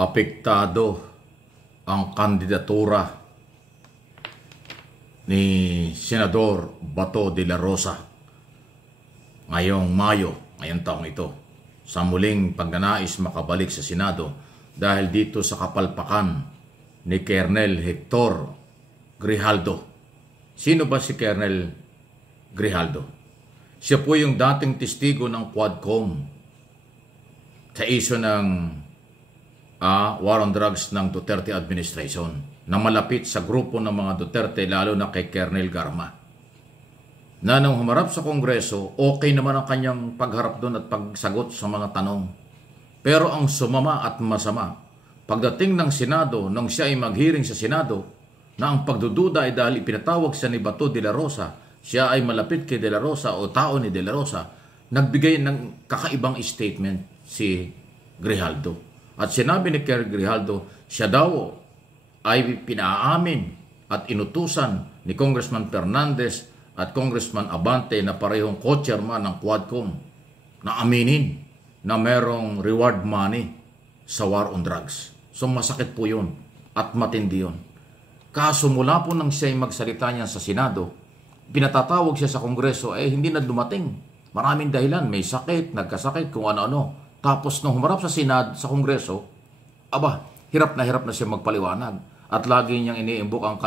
apektado ang kandidatura ni Senador Bato de la Rosa ngayong Mayo, ngayong taong ito, sa muling pagnanais makabalik sa Senado dahil dito sa kapalpakan ni Colonel Hector Grijaldo. Sino ba si Colonel Grijaldo? Siya po yung dating testigo ng Quadcom sa issue ng war on drugs ng Duterte administration na malapit sa grupo ng mga Duterte, lalo na kay Colonel Garma, na nang humarap sa Kongreso, okay naman ang kanyang pagharap doon at pagsagot sa mga tanong. Pero ang sumama at masama, pagdating ng Senado, nang siya ay mag-hearing sa Senado, na ang pagdududa ay dahil ipinatawag siya ni Bato de la Rosa, siya ay malapit kay de la Rosa o tao ni de la Rosa, nagbigay ng kakaibang statement si Grijaldo. At sinabi ni Colonel Grijaldo, siya daw ay pinaamin at inutusan ni Congressman Fernandez at Congressman Abante na parehong co-chairman ng Quadcom na aminin na merong reward money sa war on drugs. So masakit po yun at matindi yun. Kaso mula po nang siya magsalita niya sa Senado, pinatatawag siya sa Kongreso, hindi na dumating. Maraming dahilan, may sakit, nagkasakit, kung ano-ano. Tapos nung humarap sa Senado, sa Kongreso, hirap na siya magpaliwanag. At lagi niyang iniimbok ang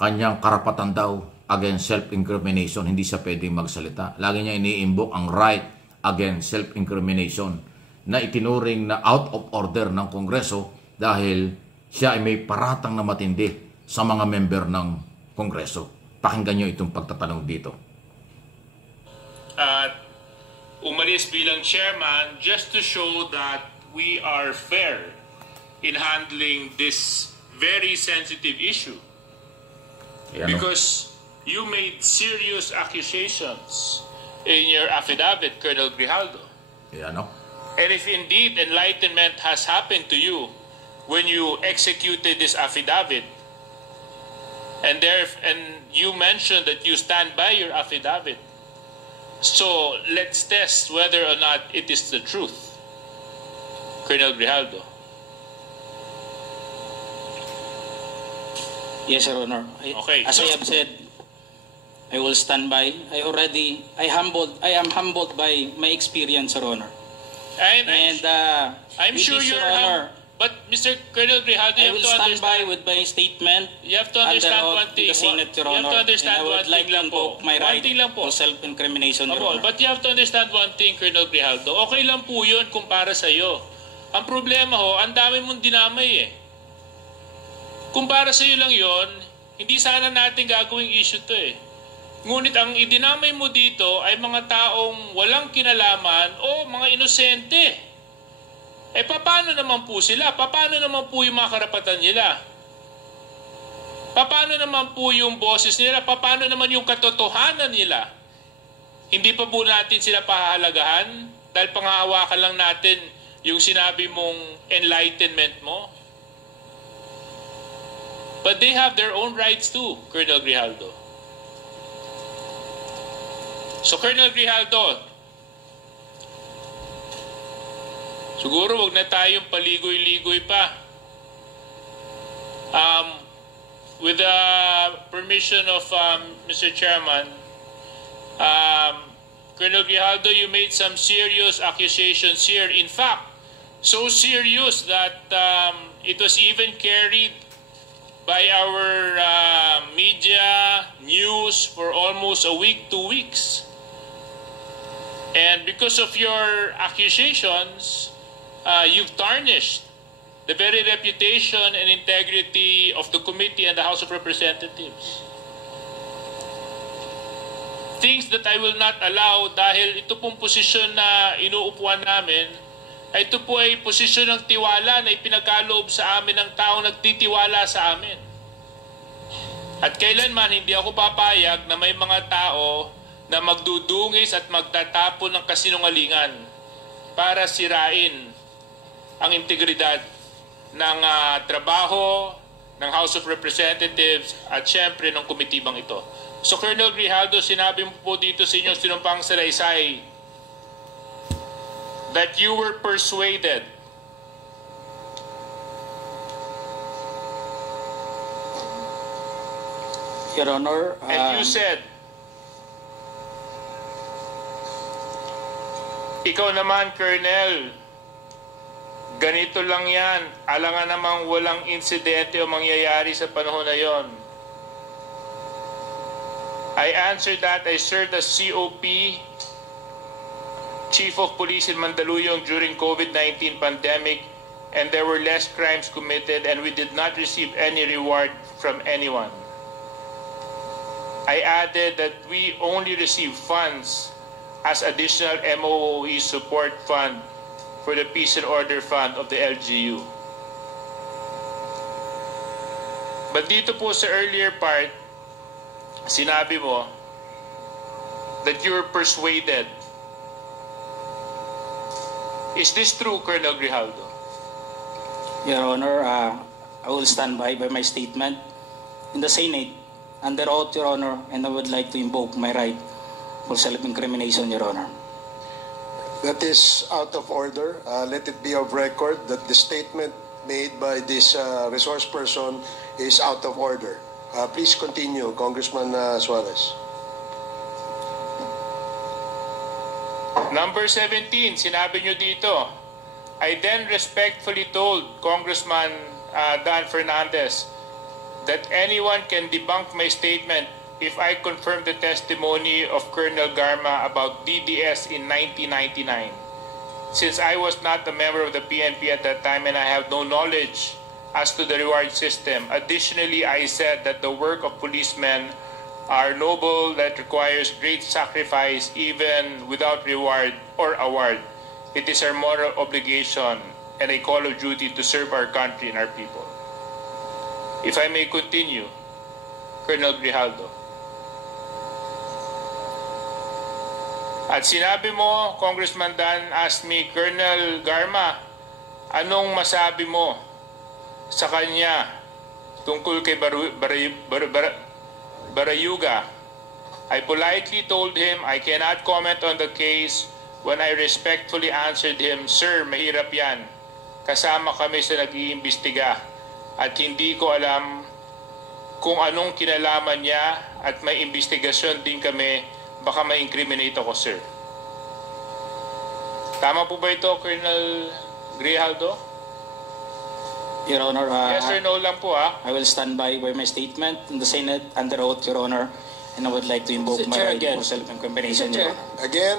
kanyang karapatan daw against self-incrimination. Hindi siya pwedeng magsalita. Lagi niya iniimbok ang right against self-incrimination na itinuring na out of order ng Kongreso dahil siya ay may paratang na matindi sa mga member ng Kongreso. Pakinggan niyo itong pagtatanong dito. Umalis bilang chairman just to show that we are fair in handling this very sensitive issue. Because you made serious accusations in your affidavit, Colonel Grijaldo. And if indeed enlightenment has happened to you when you executed this affidavit, and you mentioned that you stand by your affidavit, so let's test whether or not it is the truth, Colonel Grijaldo. Yes, Your Honor. As I have said, I will stand by. I am humbled by my experience, Your Honor. I'm sure you're humbled. But Mr. Colonel Grijaldo, I will stand by with my statement. You have to understand one thing. The Senate, Your Honor. You have to understand one thing lang po. My right to self-incrimination, Your Honor. But you have to understand one thing, Colonel Grijaldo. Okay lang po yun kung para sa'yo. Ang problema ang dami mong dinamay Kung para sa'yo lang yon, hindi sana natin gagawing issue to Ngunit ang idinamay mo dito ay mga taong walang kinalaman o mga inosente. Paano naman po sila? Paano naman po yung mga karapatan nila? Paano naman po yung boses nila? Paano naman yung katotohanan nila? Hindi pa po natin sila pahahalagahan dahil panghahawakan lang natin yung sinabi mong enlightenment mo? But they have their own rights too, Colonel Grijaldo. So, Colonel Grijaldo, siguro wag na tayong paligoy-ligoy pa. With the permission of Mr. Chairman, Colonel Grijaldo, you made some serious accusations here. In fact, so serious that it was even carried by our media news for almost a week, 2 weeks. And because of your accusations, you've tarnished the very reputation and integrity of the committee and the House of Representatives. Things that I will not allow dahil ito pong posisyon na inuupuan namin, ito po ay posisyon ng tiwala na ipinagkaloob sa amin ng taong nagtitiwala sa amin. At kailanman hindi ako papayag na may mga tao na magdudungis at magtatapon ng kasinungalingan para sirain ang integridad ng trabaho ng House of Representatives at syempre ng komitibang ito. So Colonel Grijaldo, sinabi mo po dito sa inyong sinumpang salaysay that you were persuaded Your Honor, and you said, ikaw naman, Colonel, ganito lang yan. Alangan namang walang insidente o mangyayari sa panahon na yon. I answered that I served as COP, Chief of Police in Mandaluyong during COVID-19 pandemic, and there were less crimes committed and we did not receive any reward from anyone. I added that we only received funds as additional MOOE support fund for the Peace and Order Fund of the LGU. But dito po sa earlier part, sinabi mo that you were persuaded. Is this true, Colonel Grijaldo? Your Honor, I will stand by my statement in the Senate under oath, Your Honor, and I would like to invoke my right for self-incrimination, Your Honor. That is out of order. Let it be of record that the statement made by this resource person is out of order. Please continue, Congressman Suarez. Number 17, sinabi nyo dito, I then respectfully told Congressman Dan Fernandez that anyone can debunk my statement if I confirm the testimony of Colonel Garma about DDS in 1999. Since I was not a member of the PNP at that time and I have no knowledge as to the reward system. Additionally, I said that the work of policemen are noble, that requires great sacrifice even without reward or award. It is our moral obligation and a call of duty to serve our country and our people. If I may continue, Colonel Grijaldo. At sinabi mo, Congressman Dan asked me, Colonel Garma, anong masabi mo sa kanya tungkol kay Barayuga? I politely told him I cannot comment on the case when I respectfully answered him, Sir, mahirap yan. Kasama kami sa nag-iimbestiga at hindi ko alam kung anong kinalaman niya at may investigasyon din kami, baka ma-incriminate ako, sir. Tama po ba ito, Colonel Grijaldo? Your Honor, yes or no lang po, ha? I will stand by my statement in the Senate under oath, Your Honor, and I would like to invoke my right for self-incrimination, Your Honor. Again,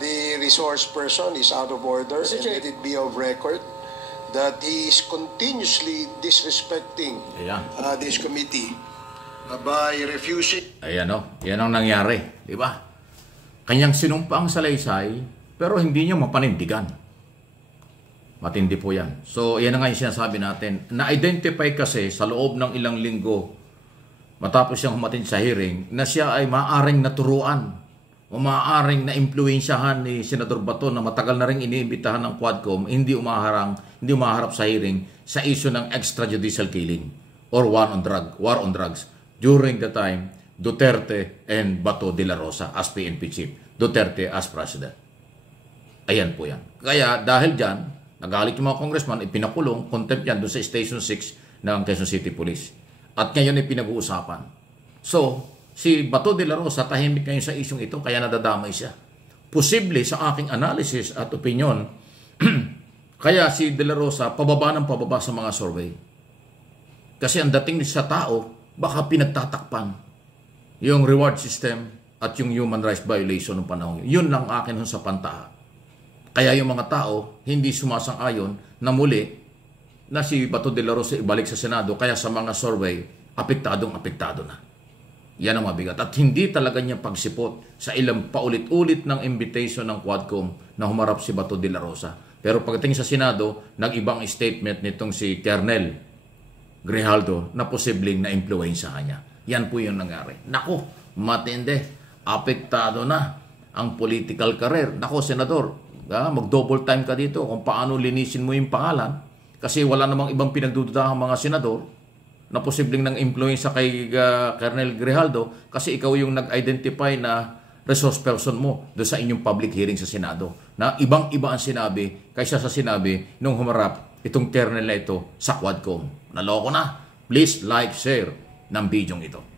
the resource person is out of order, and let it be of record that he is continuously disrespecting this committee by refusing. Ayan o, yan ang nangyari, di ba? Kanyang sinumpa ang salaysay, pero hindi niya mapanindigan. Matindi po yan. So, yan na nga yung sinasabi natin. Na-identify kasi sa loob ng ilang linggo, matapos siyang humatin sa hearing, na siya ay maaaring naturuan o maaaring na-impluensyahan ni Senador Bato na matagal na rin iniimbitahan ng Quadcom, hindi umaharap sa hearing sa issue ng extrajudicial killing or war on drugs during the time Duterte and Bato de la Rosa as PNP chief, Duterte as president. Ayan po yan. Kaya dahil dyan, nagalit yung mga congressman, ipinakulong, contempt yan doon sa Station 6 ng Quezon City Police. At ngayon ay pinag-uusapan. So, si Bato de la Rosa tahimik ngayon sa isyong ito, kaya nadadamay siya. Posible sa aking analysis at opinion, kaya si de la Rosa pababa ng pababa sa mga survey. Kasi ang dating sa tao, baka pinagtatakpan yung reward system at yung human rights violation ng panahon. Yun lang akin sa pantaha. Kaya yung mga tao hindi sumasang-ayon na muli na si Bato de la Rosa ibalik sa Senado, kaya sa mga survey, apektado na. Yan ang mabigat. At hindi talaga niya pagsipot sa ilang paulit-ulit ng invitation ng Quadcom na humarap si Bato de la Rosa. Pero pagdating sa Senado, nag-ibang statement nitong si Colonel Grijaldo na posibleng na-impluensyahan niya. Yan po yung nangyari. Naku, matindi. Apektado na ang political career. Naku, Senador, mag-double time ka dito kung paano linisin mo yung pangalan. Kasi wala namang ibang pinagdududahan mga senador na posibleng nang influensya kay Colonel Grijaldo kasi ikaw yung nag-identify na resource person mo doon sa inyong public hearing sa Senado. Na ibang-iba ang sinabi kaysa sa sinabi nung humarap itong Colonel na ito sa Quadcom. Naloko na. Please like, share ng video ito.